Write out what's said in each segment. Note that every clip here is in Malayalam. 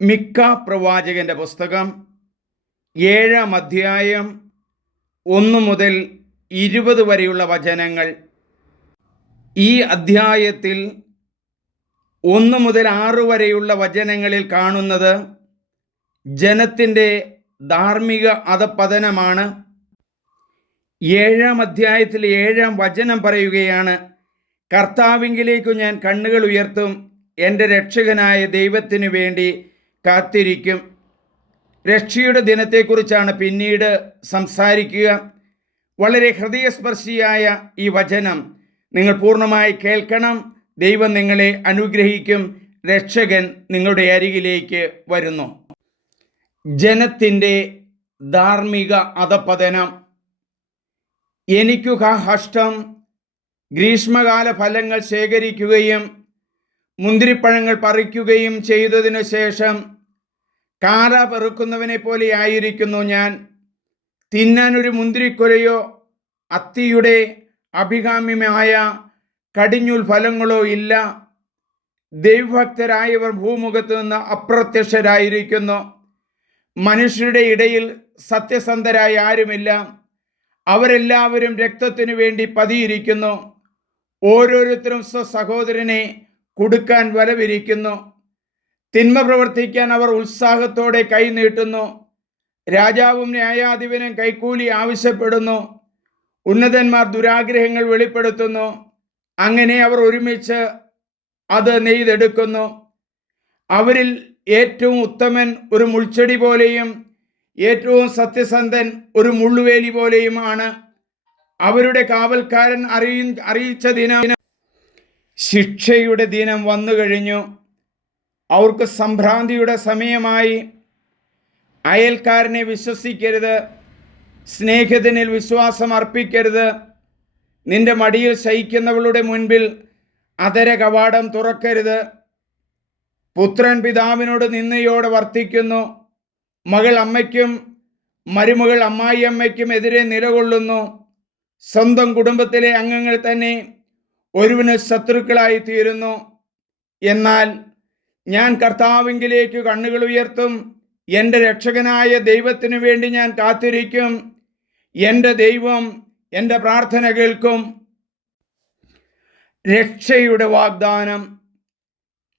മിക്ക പ്രവാചകന്റെ പുസ്തകം 7-ാം അധ്യായം 1 മുതൽ 20 വരെയുള്ള വചനങ്ങൾ. ഈ അധ്യായത്തിൽ 1 മുതൽ 6 വരെയുള്ള വചനങ്ങളിൽ കാണുന്നത് ജനത്തിൻ്റെ ധാർമ്മിക അധപതനമാണ്. 7-ാം അധ്യായത്തിൽ 7-ാം വചനം പറയുകയാണ്, കർത്താവിങ്കിലേക്കു ഞാൻ കണ്ണുകൾ ഉയർത്തും, എൻ്റെ രക്ഷകനായ ദൈവത്തിനു വേണ്ടി കാത്തിരിക്കും. രക്ഷയുടെ ദിനത്തെക്കുറിച്ചാണ് പിന്നീട് സംസാരിക്കുക. വളരെ ഹൃദയസ്പർശിയായ ഈ വചനം നിങ്ങൾ പൂർണ്ണമായി കേൾക്കണം. ദൈവം നിങ്ങളെ അനുഗ്രഹിക്കും. രക്ഷകൻ നിങ്ങളുടെ അരികിലേക്ക് വരുന്നു. ജനത്തിൻ്റെ ധാർമ്മിക അധപതനം. എനിക്കു കഷ്ടം, ഗ്രീഷ്മകാല ഫലങ്ങൾ ശേഖരിക്കുകയും മുന്തിരിപ്പഴങ്ങൾ പറിക്കുകയും ചെയ്തതിനു ശേഷം കാര പെറുക്കുന്നവനെ പോലെ ആയിരിക്കുന്നു ഞാൻ. തിന്നാനൊരു മുന്തിരിക്കൊലയോ അത്തിയുടെ അഭികാമ്യമായ കടിഞ്ഞൂൽ ഫലങ്ങളോ ഇല്ല. ദൈവഭക്തരായവർ ഭൂമുഖത്ത് നിന്ന് അപ്രത്യക്ഷരായിരിക്കുന്നു. മനുഷ്യരുടെ ഇടയിൽ സത്യസന്ധരായ ആരുമില്ല. അവരെല്ലാവരും രക്തത്തിനു വേണ്ടി പതിയിരിക്കുന്നു. ഓരോരുത്തരും സഹോദരനെ കൊടുക്കാൻ വലവിരിക്കുന്നു. തിന്മ പ്രവർത്തിക്കാൻ അവർ ഉത്സാഹത്തോടെ കൈ നീട്ടുന്നു. രാജാവും ന്യായാധിപനും കൈക്കൂലി ആവശ്യപ്പെടുന്നു. ഉന്നതന്മാർ ദുരാഗ്രഹങ്ങൾ വെളിപ്പെടുത്തുന്നു. അങ്ങനെ അവർ ഒരുമിച്ച് അത് നെയ്തെടുക്കുന്നു. അവരിൽ ഏറ്റവും ഉത്തമൻ ഒരു മുൾച്ചെടി പോലെയും ഏറ്റവും സത്യസന്ധൻ ഒരു മുള്ളുവേലി പോലെയുമാണ്. അവരുടെ കാവൽക്കാരൻ അറിയിച്ച ദിനം, ശിക്ഷയുടെ ദിനം വന്നു കഴിഞ്ഞു. അവർക്ക് സംഭ്രാന്തിയുടെ സമയമായി. അയൽക്കാരനെ വിശ്വസിക്കരുത്, സ്നേഹിതനിൽ വിശ്വാസം അർപ്പിക്കരുത്. നിന്റെ മടിയിൽ ശയിക്കുന്നവളുടെ മുൻപിൽ അധര കവാടം തുറക്കരുത്. പുത്രൻ പിതാവിനോട് നിന്ദയോടെ വർത്തിക്കുന്നു. മകൾ അമ്മയ്ക്കും മരുമകൾ അമ്മായിയമ്മയ്ക്കും എതിരെ നിലകൊള്ളുന്നു. സ്വന്തം കുടുംബത്തിലെ അംഗങ്ങൾ തന്നെ ഒരുവന് ശത്രുക്കളായി തീരുന്നു. എന്നാൽ ഞാൻ കർത്താവിങ്കിലേക്ക് കണ്ണുകൾ ഉയർത്തും, എൻ്റെ രക്ഷകനായ ദൈവത്തിനു വേണ്ടി ഞാൻ കാത്തിരിക്കും. എൻ്റെ ദൈവം എൻ്റെ പ്രാർത്ഥന കേൾക്കും. രക്ഷയുടെ വാഗ്ദാനം.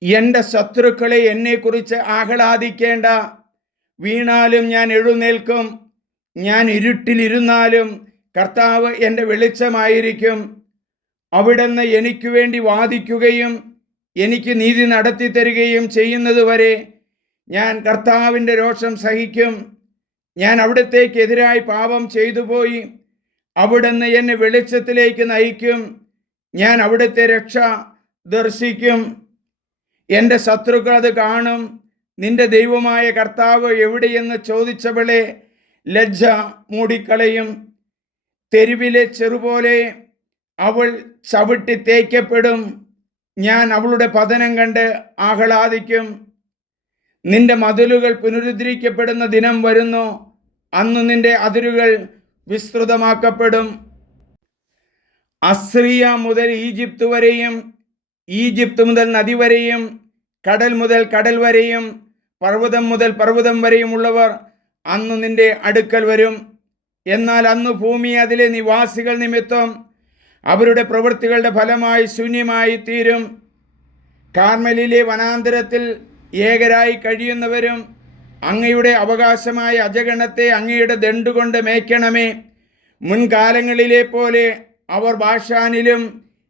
എൻ്റെ ശത്രുക്കളെ എന്നെക്കുറിച്ച് ആഹ്ലാദിക്കേണ്ട. വീണാലും ഞാൻ എഴുന്നേൽക്കും. ഞാൻ ഇരുട്ടിലിരുന്നാലും കർത്താവ് എൻ്റെ വെളിച്ചമായിരിക്കും. അവിടുന്ന് എനിക്ക് വേണ്ടി വാദിക്കുകയും എനിക്ക് നീതി നടത്തി തരികയും ചെയ്യുന്നതുവരെ ഞാൻ കർത്താവിൻ്റെ രോഷം സഹിക്കും. ഞാൻ അവിടത്തേക്ക് എതിരായി പാപം ചെയ്തു പോയി. അവിടുന്ന് എന്നെ വെളിച്ചത്തിലേക്ക് നയിക്കും. ഞാൻ അവിടുത്തെ രക്ഷ ദർശിക്കും. എൻ്റെ ശത്രുക്കൾ അത് കാണും. നിന്റെ ദൈവമായ കർത്താവ് എവിടെയെന്ന് ചോദിച്ചവളെ ലജ്ജ മൂടിക്കളയും. തെരുവിലെ ചെറുപോലെ അവൾ ചവിട്ടി തേക്കപ്പെടും. ഞാൻ അവളുടെ പതനം കണ്ട് ആഹ്ലാദിക്കും. നിന്റെ മതിലുകൾ പുനരുദ്ധരിക്കപ്പെടുന്ന ദിനം വരുന്നു. അന്ന് നിന്റെ അതിരുകൾ വിസ്തൃതമാക്കപ്പെടും. അസ്രിയ മുതൽ ഈജിപ്ത് വരെയും, ഈജിപ്ത് മുതൽ നദി വരെയും, കടൽ മുതൽ കടൽ വരെയും, പർവ്വതം മുതൽ പർവ്വതം വരെയുമുള്ളവർ അന്ന് നിന്റെ അടുക്കൽ വരും. എന്നാൽ അന്ന് ഭൂമി അതിലെ നിവാസികൾ നിമിത്തം അവരുടെ പ്രവൃത്തികളുടെ ഫലമായി ശൂന്യമായി തീരും. കാർമലിലെ വനാന്തരത്തിൽ ഏകരായി കഴിയുന്നവരും അങ്ങയുടെ അവകാശമായ അജഗണത്തെ അങ്ങയുടെ ദണ്ടുകൊണ്ട് മേയ്ക്കണമേ. മുൻകാലങ്ങളിലെ പോലെ അവർ ബാഷാനിലും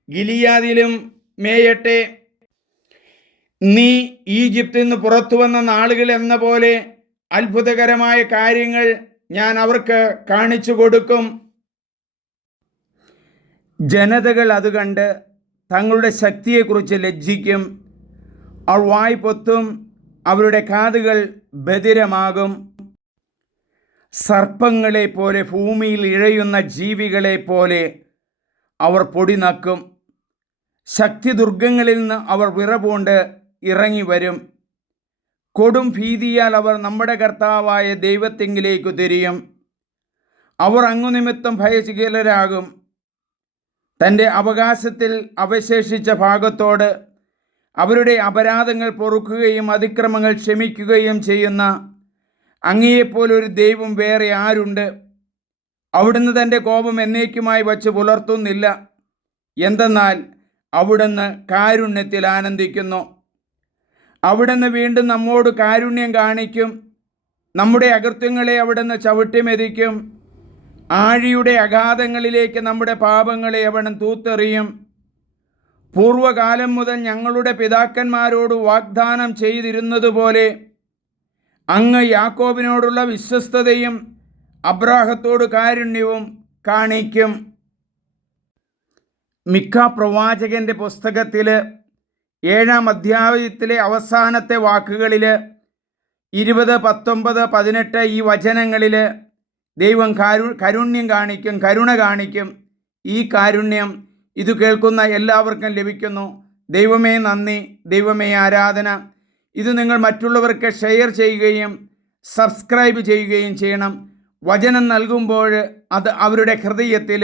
ഗിലിയാദിലും മേയട്ടെ. നീ ഈജിപ്തിൽ നിന്ന് പുറത്തു വന്ന നാളുകൾ എന്ന പോലെ അത്ഭുതകരമായ കാര്യങ്ങൾ ഞാൻ അവർക്ക് കാണിച്ചു കൊടുക്കും. ജനതകൾ അത് കണ്ട് തങ്ങളുടെ ശക്തിയെക്കുറിച്ച് ലജ്ജിക്കും. അവർ വായ് പൊത്തും, അവരുടെ കാതുകൾ ബധിരമാകും. സർപ്പങ്ങളെ പോലെ, ഭൂമിയിൽ ഇഴയുന്ന ജീവികളെ പോലെ അവർ പൊടി നക്കും. ശക്തിദുർഗങ്ങളിൽ നിന്ന് അവർ വിറപൂണ്ട് ഇറങ്ങി വരും. കൊടും ഭീതിയാൽ അവർ നമ്മുടെ കർത്താവായ ദൈവത്തെങ്കിലേക്കു തിരിയും. അവർ അങ്ങു നിമിത്തം ഭയചകിലരാകും. തൻ്റെ അവകാശത്തിൽ അവശേഷിച്ച ഭാഗത്തോട് അവരുടെ അപരാധങ്ങൾ പൊറുക്കുകയും അതിക്രമങ്ങൾ ക്ഷമിക്കുകയും ചെയ്യുന്ന അങ്ങയെപ്പോലൊരു ദൈവം വേറെ ആരുണ്ട്? അവിടുന്ന് തൻ്റെ കോപം എന്നേക്കുമായി വച്ച് പുലർത്തുന്നില്ല. എന്തെന്നാൽ അവിടുന്ന് കാരുണ്യത്തിൽ ആനന്ദിക്കുന്നു. അവിടുന്ന് വീണ്ടും നമ്മോട് കാരുണ്യം കാണിക്കും. നമ്മുടെ അകൃത്യങ്ങളെ അവിടുന്ന് ചവിട്ടിമെതിക്കും. ആഴിയുടെ അഗാധങ്ങളിലേക്ക് നമ്മുടെ പാപങ്ങളെ അവിടുന്ന് തൂത്തെറിയും. പൂർവകാലം മുതൽ ഞങ്ങളുടെ പിതാക്കന്മാരോട് വാഗ്ദാനം ചെയ്തിരുന്നതുപോലെ അങ്ങ് യാക്കോബിനോടുള്ള വിശ്വസ്തതയും അബ്രാഹത്തോട് കാരുണ്യവും കാണിക്കും. മിക്ക പ്രവാചകൻ്റെ പുസ്തകത്തിൽ 7-ാം അധ്യായത്തിലെ അവസാനത്തെ വാക്കുകളിൽ 20, 19, 18 ഈ വചനങ്ങളിൽ ദൈവം കാരുണ്യം കാണിക്കും, കരുണ കാണിക്കും. ഈ കാരുണ്യം ഇത് കേൾക്കുന്ന എല്ലാവർക്കും ലഭിക്കുന്നു. ദൈവമേ നന്ദി, ദൈവമേ ആരാധന. ഇത് നിങ്ങൾ മറ്റുള്ളവർക്ക് ഷെയർ ചെയ്യുകയും സബ്സ്ക്രൈബ് ചെയ്യുകയും ചെയ്യണം. വചനം നൽകുമ്പോൾ അത് അവരുടെ ഹൃദയത്തിൽ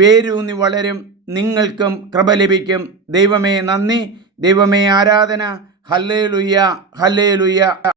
വേരൂന്നി വളരും. നിങ്ങൾക്കും കൃപ ലഭിക്കും. ദൈവമേ നന്ദി, ദൈവമേ ആരാധന. Hallelujah, hallelujah.